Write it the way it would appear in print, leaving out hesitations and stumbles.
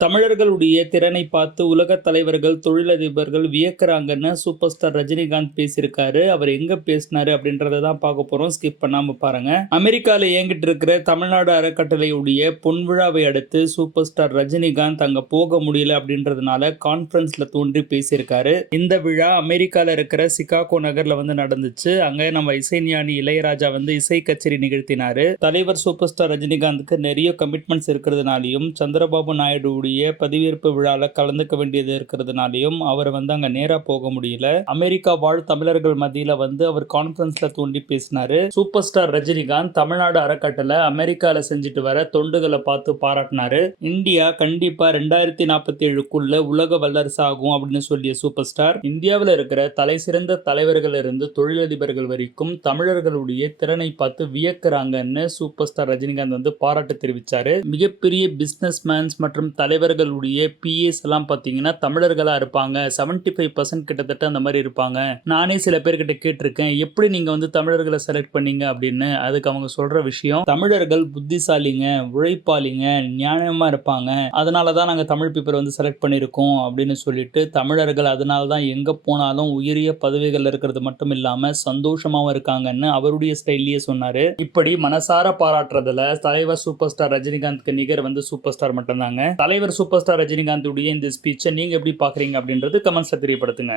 தமிழர்களுடைய திறனை பார்த்து உலகத் தலைவர்கள், தொழிலதிபர்கள் வியக்குறாங்கன்னு சூப்பர் ஸ்டார் ரஜினிகாந்த் பேசியிருக்காரு. அவர் எங்க பேசினாரு அப்படின்றத தான் பார்க்க போறோம். ஸ்கிப் பண்ணாம பாருங்க. அமெரிக்கால இயங்கிட்டு இருக்கிற தமிழ்நாடு அறக்கட்டளையுடைய பொன்விழாவை அடுத்து சூப்பர் ஸ்டார் ரஜினிகாந்த் அங்க போக முடியல அப்படின்றதுனால கான்ஃபரன்ஸ்ல தோன்றி பேசியிருக்காரு. இந்த விழா அமெரிக்கால இருக்கிற சிகாகோ நகர்ல நடந்துச்சு. அங்க நம்ம இசைஞானி இளையராஜா இசை கச்சேரி நிகழ்த்தினாரு. தலைவர் சூப்பர் ஸ்டார் ரஜினிகாந்துக்கு நிறைய கமிட்மெண்ட்ஸ் இருக்கிறதுனாலையும் சந்திரபாபு நாயுடு பதவியேற்பு விழால கலந்துக்க வேண்டியது இருக்கிறதுனாலையும் அவர் அங்க நேரா போக முடியல. அமெரிக்கா வாழ் தமிழர்கள் மத்தியில அவர் கான்ஃபரன்ஸ்ல தோண்டி பேசினாரு. சூப்பர் ஸ்டார் ரஜினிகாந்த் தமிழ்நாடு அறக்கட்டளை அமெரிக்கால செஞ்சுட்டு வர தொண்டுகளை பார்த்து பாராட்டினாரு. இந்தியா கண்டிப்பா 2047க்குள்ள உலக வல்லரசு ஆகும் அப்படின்னு சொல்லிய சூப்பர் ஸ்டார் இந்தியாவில் இருக்கிற தலை சிறந்த தலைவர்கள் இருந்து தொழிலதிபர்கள் வரைக்கும் தமிழர்களுடைய திறனை பார்த்து வியக்குறாங்கன்னு சூப்பர் ஸ்டார் ரஜினிகாந்த் பாராட்டு தெரிவிச்சாரு. மிகப்பெரிய பிசினஸ் மேன்ஸ் மற்றும் தலைவர்களுடைய பிஏஸ் எல்லாம் பார்த்தீங்கன்னா தமிழர்களா இருப்பாங்க. 75% கிட்டத்தட்ட அந்த மாதிரி இருப்பாங்க. நானே சில பேர்கிட்ட கேட்டிருக்கேன், எப்படி நீங்க தமிழர்களை செலக்ட் பண்ணீங்க அப்படின்னு. அதுக்கு அவங்க சொல்ற விஷயம், தமிழர்கள் புத்திசாலிங்க, உழைப்பாளிங்க, நியாயமா இருப்பாங்க, அதனாலதான் நாங்க தமிழ் பீப்புள் செலக்ட் பண்ணியிருக்கோம் அப்படின்னு சொல்லிட்டு, தமிழர்கள் அதனாலதான் எங்க போனாலும் உயரிய பதவிகள் இருக்கிறது மட்டும் இல்லாம சந்தோஷமாவும் இருக்காங்கன்னு அவருடைய ஸ்டைல்லயே சொன்னாரு. இப்படி மனசார பாராட்டுறதுல தலைவர் சூப்பர் ஸ்டார் ரஜினிகாந்த்க்கு நிகர் சூப்பர் ஸ்டார் மட்டும்தாங்க. தலைவர் சூப்பர் ஸ்டார் ரஜினிகாந்துடைய இந்த ஸ்பீச்சை நீங்க எப்படி பாக்குறீங்க அப்படின்றது கமெண்ட்ஸ்ல தெரியப்படுத்துங்க.